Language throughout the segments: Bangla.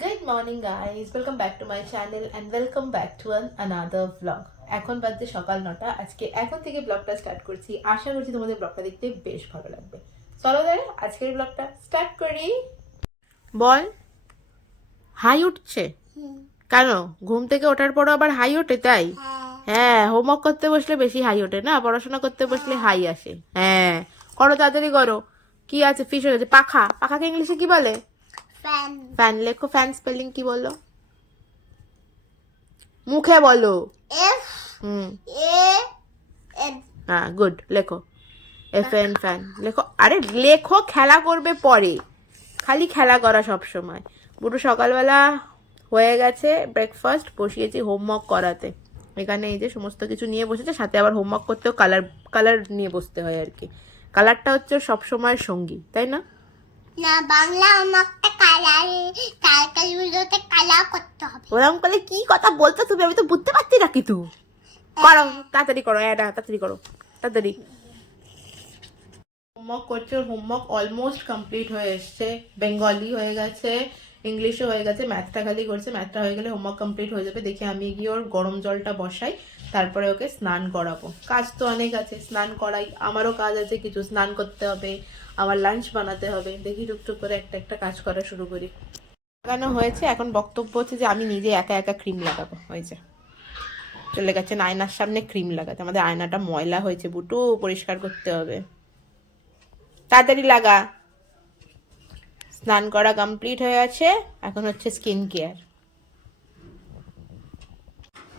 Good morning guys, welcome back to my channel and welcome back to another vlog. এখন বাজে সকাল 9টা। আজকে এখন থেকে ব্লগটা স্টার্ট করছি। আশা করছি তোমাদের ব্লগটা দেখতে বেশ ভালো লাগবে। চলো তাহলে আজকের ব্লগটা স্টার্ট করি। বল, হাই উঠছে কেন? ঘুম থেকে ওঠার পর আবার হাই ওঠে? তাই হ্যাঁ, হোমওয়ার্ক করতে বসলে বেশি হাই ওঠে না, পড়াশোনা করতে বসলে হাই আসে। হ্যাঁ করো, তাড়াতাড়ি করো। কি আছে? ফিশ হয়ে গেছে। পাখা, পাখাকে ইংলিশে কি বলে? ফ্যান। ফ্যান লেখো। ফ্যান স্পেলিং কি বলো? মুখে বলো। F A N. হ্যাঁ গুড, লেখো এফ এন ফ্যান লেখো। আরে লেখো, খেলা করবে পরে, খালি খেলা করা সব সময়। বুটু সকালবেলা হয়ে গেছে ব্রেকফাস্ট, বসিয়েছি হোমওয়ার্ক করাতে। এখানে এই যে সমস্ত কিছু নিয়ে বসেছে, সাথে আবার হোমওয়ার্ক করতেও কালার নিয়ে বসতে হয় আর কি। কালারটা হচ্ছে সব সময় সঙ্গী, তাই না? না, বাংলা আমাকে কালার করতে হবে। ওরকম করলে কি কথা বলছো তুমি? আমি তো বুঝতে পারছি না কিছু। করো তাড়াতাড়ি করো, এটা তাড়াতাড়ি করো, তাড়াতাড়ি। হোমওয়ার্ক করছে, ওর হোমওয়ার্ক অলমোস্ট কমপ্লিট হয়ে এসছে। বেঙ্গলি হয়ে গেছে, ইংলিশও হয়ে গেছে, ম্যাথটা খালি করছে। ম্যাথটা হয়ে গেলে হোমওয়ার্ক কমপ্লিট হয়ে যাবে। দেখি আমি গিয়ে ওর গরম জলটা বসাই, তারপরে ওকে স্নান করাবো। কাজ তো অনেক আছে, স্নান করাই, আমারও কাজ আছে কিছু, স্নান করতে হবে, আমার লাঞ্চ বানাতে হবে। দেখি টুকটুক করে একটা একটা কাজ করা শুরু করি। লাগানো হয়েছে, এখন বক্তব্য হচ্ছে যে আমি নিজে একা একা ক্রিম লাগাবো। হয়েছে, চলে গেছে আয়নার সামনে ক্রিম লাগাতে। আমাদের আয়নাটা ময়লা হয়েছে, বুটু পরিষ্কার করতে হবে। তাড়াতাড়ি লাগা। স্নান করা কমপ্লিট হয়ে আছে, এখন হচ্ছে স্কিন কেয়ার।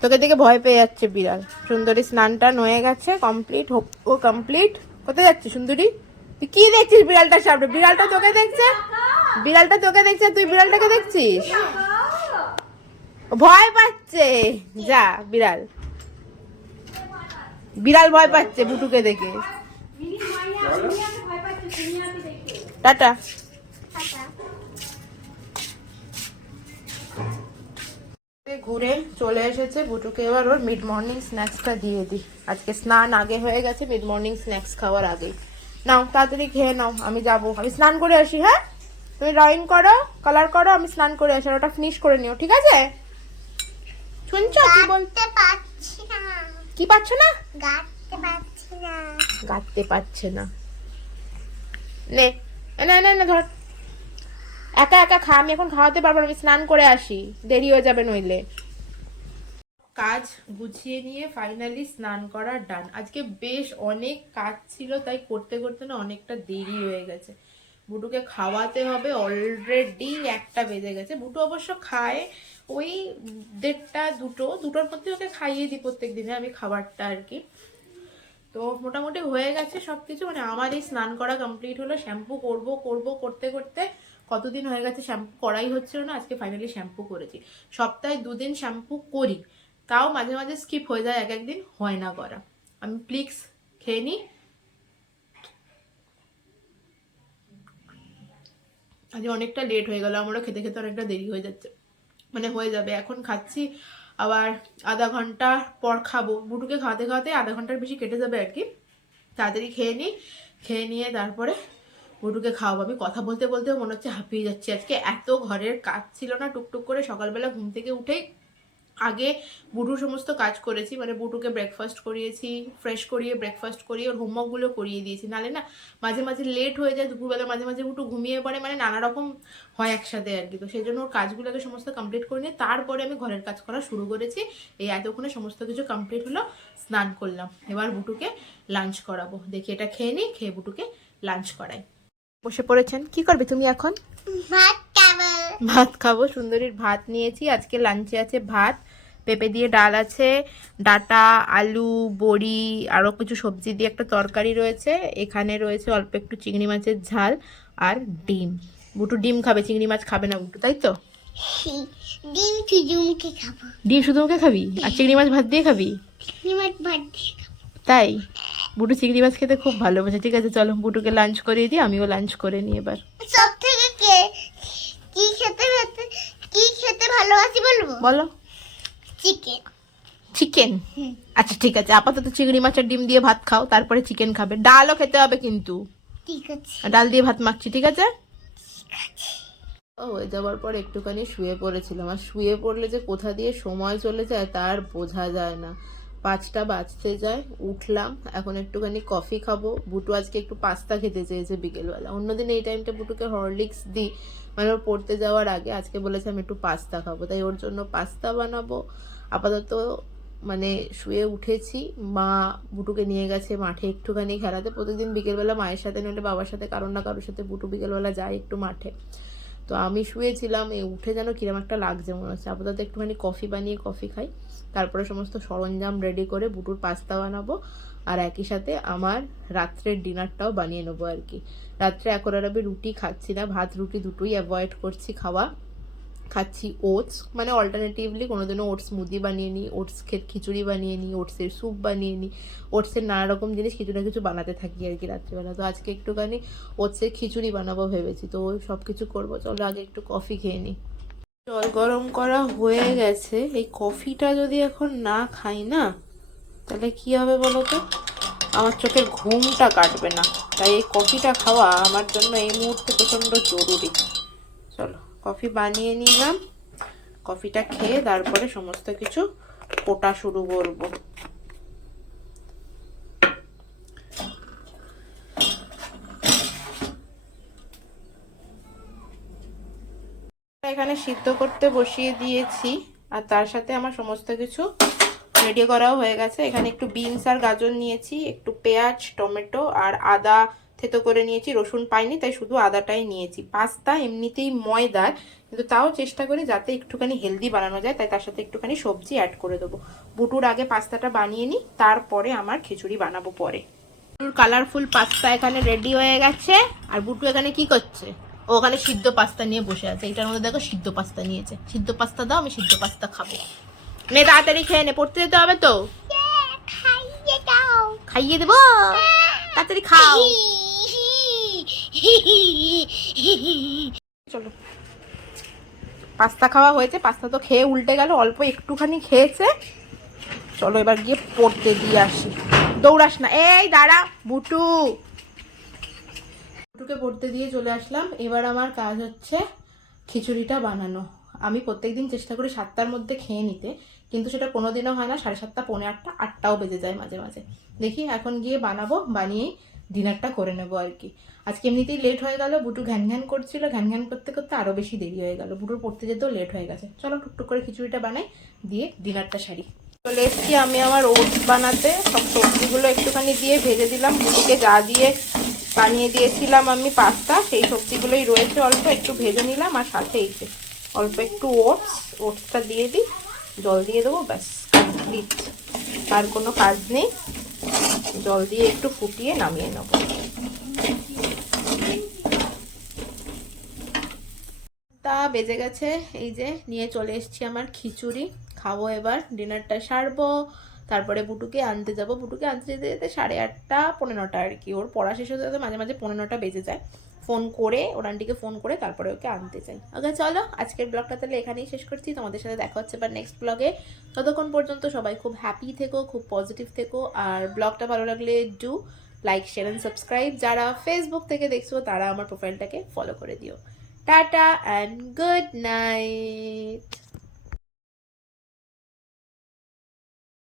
তোকে দেখে ভয় পেয়ে যাচ্ছে বিড়াল। সুন্দরী স্নান টান হয়ে গেছে, কমপ্লিট। ও কমপ্লিট। কোথায় যাচ্ছে সুন্দরী? তুই কি দেখছিস বিড়ালটার সামনে? বিড়ালটা তোকে দেখছে, বিড়ালটা তোকে দেখছে, তুই বিড়ালটাকে দেখছিস। ভয় পাচ্ছে। যা, বিড়াল বিড়াল ভয় পাচ্ছে বুটুকে দেখে। টাটা। ঘুরে চলে এসেছে, বুটুকে এবার ওর মিড মর্নিং স্ন্যাক্সটা দিয়ে দিই। আজকে স্নান আগে হয়ে গেছে, মিড মর্নিং স্ন্যাক্স খাওয়ার আগেই। নাও তাড়াতাড়ি খেয়ে নাও, আমি যাবো, আমি স্নান করে আসি। হ্যাঁ তুমি ড্রয়িং করো, কালার করো, আমি স্নান করে আসি, আর ওটা ফিনিশ করে নিও, ঠিক আছে? শুনছো কি বলতে? পারছি না। কি পাচ্ছ না? গাঁটতে পারছি না। গাঁটতে পারছে না। নে না না না, ধর। একা একা খা, আমি এখন খাওয়াতে পারবো না, আমি স্নান করে আসি, দেরি হয়ে যাবে নইলে। কাজ গুছিয়ে নিয়ে ফাইনালি স্নান করা ডান। আজকে বেশ অনেক কাজ ছিল, তাই করতে করতে না অনেকটা দেরি হয়ে গেছে। বুটুকে খাওয়াতে হবে, অলরেডি 1টা বেজে গেছে। বুটু অবশ্য খায় ওই 1:30 2টোর মধ্যে ওকে খাইয়ে দিই প্রত্যেক দিনে আমি খাবারটা আর কি। তো মোটামুটি হয়ে গেছে সবকিছু, মানে আমার এই স্নান করা কমপ্লিট হলো। শ্যাম্পু করতে করতে কতদিন হয়ে গেছে শ্যাম্পু করাই হচ্ছিল না। আজকে ফাইনালি শ্যাম্পু করেছি। সপ্তাহে 2 দিন শ্যাম্পু করি, তাও মাঝে মাঝে স্কিপ হয়ে যায়, এক একদিন হয় না করা। আমি প্লিক্স খেয়ে নিই। আজ অনেকটা লেট হয়ে গেল, আমারও খেতে খেতে অনেকটা দেরি হয়ে যাচ্ছে, মানে হয়ে যাবে। এখন খাচ্ছি, আবার আধা ঘন্টা পর খাবো। বুটুকে খাওয়াতে খাওয়াতে আধা ঘন্টার বেশি কেটে যাবে আর কি। তাড়াতাড়ি খেয়ে নিই, খেয়ে নিয়ে তারপরে বুটুকে খাওয়াবো। আমি কথা বলতে বলতেও মনে হচ্ছে হাঁপিয়ে যাচ্ছি। আজকে এত ঘরের কাজ ছিল না, টুকটুক করে সকালবেলা ঘুম থেকে উঠেই আগে বুটুর সমস্ত কাজ করেছি। মানে বুটুকে ব্রেকফাস্ট করিয়েছি, ফ্রেশ করিয়ে ব্রেকফাস্ট করিয়ে ওর হোমওয়ার্কগুলো করিয়ে দিয়েছি। নাহলে না মাঝে মাঝে লেট হয়ে যায় দুপুরবেলা, মাঝে মাঝে বুটু ঘুমিয়ে পড়ে, মানে নানা রকম হয় একসাথে আর কি। তো সেই জন্য ওর কাজগুলোকে সমস্ত কমপ্লিট করে নিয়ে তারপরে আমি ঘরের কাজ করা শুরু করেছি। এই এতক্ষণে সমস্ত কিছু কমপ্লিট হলো, স্নান করলাম। এবার বুটুকে লাঞ্চ করাবো। দেখি এটা খেয়ে নিই, খেয়ে বুটুকে লাঞ্চ করাই। বসে পড়েছেন, কি করবে তুমি এখন? ভাত খাবো। সুন্দরীর ভাত নিয়েছি। আজকে লাঞ্চে আছে ভাত, পেঁপে দিয়ে ডাল আছে, ডাটা, আলু, বড়ি, আরও কিছু সবজি দিয়ে একটা তরকারি রয়েছে। এখানে রয়েছে অল্প একটু চিংড়ি মাছের ঝাল আর ডিম। বুটু ডিম খাবে, চিংড়ি মাছ খাবে না বুটু, তাই তো? ডিম শুধু মুখে খাবো। ডিম শুধু মুখে খাবি, আর চিংড়ি মাছ ভাত দিয়ে খাবি? চিংড়ি মাছ ভাত দিয়ে খাবো। তাই? বুটু চিংড়ি মাছ খেতে খুব ভালোবাসে। ঠিক আছে চলো, বুটুকে লাঞ্চ করিয়ে দিই, আমিও লাঞ্চ করে নিই এবার। সব থেকে কি খেতে ভালোবাসি বলবো? বলো। চিকেন। চিকেন? আচ্ছা ঠিক আছে, আপাতত চিংড়ি মাছের ডিম দিয়ে ভাত খাও, তারপরে চিকেন খাবে। ডালও খেতে হবে কিন্তু। ঠিক আছে। ডাল দিয়ে ভাত মাখছি, ঠিক আছে? হয়ে যাওয়ার পর একটুখানি শুয়ে পড়েছিলাম, আর শুয়ে পড়লে যে কোথা দিয়ে সময় চলে যায় তার বোঝা যায় না। 5টা বাজতে যায়, উঠলাম, এখন একটুখানি কফি খাবো। বুটু আজকে একটু পাস্তা খেতে চেয়েছে বিকেলবেলা। অন্যদিন এই টাইমটা বুটুকে হরলিক্স দিই, মানে ওর পড়তে যাওয়ার আগে। আজকে বলেছে আমি একটু পাস্তা খাবো, তাই ওর জন্য পাস্তা বানাবো। আপাতত মানে শুয়ে উঠেছি, মা বুটুকে নিয়ে গেছে মাঠে একটুখানি খেলাতে। প্রতিদিন বিকেলবেলা মায়ের সাথে নইলে বাবার সাথে কারোর না কারোর সাথে বুটু বিকেলবেলা যায় একটু মাঠে। তো আমি শুয়েছিলাম, এই উঠে যেন কিরম একটা লাগছে মনে হচ্ছে। আপাতত একটুখানি কফি বানিয়ে কফি খাই, তারপরে সমস্ত সরঞ্জাম রেডি করে বুটুর পাস্তা বানাবো, আর একই সাথে আমার রাত্রের ডিনারটাও বানিয়ে নেবো আর কি। রাত্রে এখন আর আমি রুটি খাচ্ছি না, ভাত রুটি দুটোই অ্যাভয়েড করছি খাওয়া। খাচ্ছি ওটস, মানে অল্টারনেটিভলি কোনোদিনও ওটস স্মুদি বানিয়ে নিই, ওটস খিচুড়ি বানিয়ে নিই, ওটসের স্যুপ বানিয়ে নিই, ওটসের নানা রকম জিনিস কিছু না কিছু বানাতে থাকি আর কি রাত্রিবেলা। তো আজকে একটুখানি ওটসের খিচুড়ি বানাবো ভেবেছি, তো ওই সব কিছু করবো। চলো আগে একটু কফি খেয়ে নিই। জল গরম করা হয়ে গেছে, এই কফিটা যদি এখন না খাই না তাহলে কি হবে বলো তো, আমার চোখের ঘুমটা কাটবে না। তাই এই কফিটা খাওয়া আমার জন্য এই মুহূর্তে প্রচণ্ড জরুরি। চলো কফি বানিয়ে নিলাম, কফিটা খেয়ে তারপরে সমস্ত কিছু কোটা শুরু করবো। এখানে সিদ্ধ করতে বসিয়ে দিয়েছি, আর তার সাথে আমার সমস্ত কিছু রেডি করাও হয়ে গেছে। এখানে একটু বিনস আর গাজর নিয়েছি, একটু পেঁয়াজ, টমেটো আর আদা থেতো করে নিয়েছি। রসুন পাইনি তাই শুধু আদাটাই নিয়েছি। পাস্তা এমনিতেই ময়দার, কিন্তু তাও চেষ্টা করি যাতে একটুখানি হেলদি বানানো যায়, তাই তার সাথে একটুখানি সবজি অ্যাড করে দেবো। বুটুর আগে পাস্তাটা বানিয়ে নিই, তারপরে আমার খিচুড়ি বানাবো পরে। বুটুর কালারফুল পাস্তা এখানে রেডি হয়ে গেছে, আর বুটু এখানে কি করছে, ও ওখানে সিদ্ধ পাস্তা নিয়ে বসে আছে। এটার মধ্যে দেখো সিদ্ধ পাস্তা নিয়েছে। সিদ্ধ পাস্তা দাও, আমি সিদ্ধ পাস্তা খাবো। নে তাড়াতাড়ি খেয়ে নে, পড়তে যেতে হবে তো। খাইয়ে দাও। খাইয়ে দেবো, তাড়াতাড়ি খাও। চলো পাস্তা খাওয়া হয়েছে, পাস্তা তো খেয়ে উল্টে গেল, অল্প একটুখানি খেয়েছে। চলো এবার গিয়ে পড়তে দিয়ে আসি। দৌড়াস না, এই দাঁড়া বুটু। বুটুকে পড়তে দিয়ে চলে আসলাম। এবার আমার কাজ হচ্ছে খিচুড়িটা বানানো। আমি প্রত্যেকদিন চেষ্টা করি 7টার মধ্যে খেয়ে নিতে, কিন্তু সেটা কোনোদিনও হয় না। 7:30, পৌনে 8টা, 8টাও বেজে যায় মাঝে মাঝে। দেখি এখন গিয়ে বানাবো, বানিয়ে ডিনারটা করে নেবো আর কি। আজকে এমনিতেই লেট হয়ে গেল, বুটু ঘ্যান ঘ্যান করছিল, ঘ্যান ঘ্যান করতে করতে আরও বেশি দেরি হয়ে গেল। বুটুর পড়তে যেতেও লেট হয়ে গেছে। চলো টুকটুক করে খিচুড়িটা বানাই, দিয়ে ডিনারটা সারি। চলে এসছি আমি আমার ওটস বানাতে। সব সবজিগুলো একটুখানি দিয়ে ভেজে দিলাম। বুটুকে যা দিয়ে বানিয়ে দিয়েছিলাম আমি পাস্তা, সেই সবজিগুলোই রয়েছে, অল্প একটু ভেজে নিলাম। আর সাথে এই যে অল্প একটু ওটসটা দিয়ে দিই, জল দিয়ে দেবো, ব্যাস কমপ্লিট। আর কোনো কাজ নেই, জল দিয়ে একটু ফুটিয়ে নামিয়ে নেব। তা বেজে গেছে, এই যে নিয়ে চলে এসেছি আমার খিচুড়ি। খাবো এবার, ডিনারটা সারবো, তারপরে বুটুকে আনতে যাব। বুটুকে আনতে যেতে যেতে 8:30, পৌনে 9টা আর কি। ওর পড়া শেষ হতে হতে মাঝে মাঝে পৌনে 9টা বেজে যায়। ফোন করে ওর আন্টিকে ফোন করে তারপরে ওকে আনতে চাই। ওকে চলো আজকের ব্লগটা তাহলে এখানেই শেষ করছি। তোমাদের সাথে দেখা হচ্ছে এবার নেক্সট ব্লগে। ততক্ষণ পর্যন্ত সবাই খুব হ্যাপি থেকো, খুব পজিটিভ থেকো। আর ব্লগটা ভালো লাগলে do like, share and subscribe. যারা ফেসবুক থেকে দেখছো তারা আমার প্রোফাইলটাকে ফলো করে দিও। Tata and good night.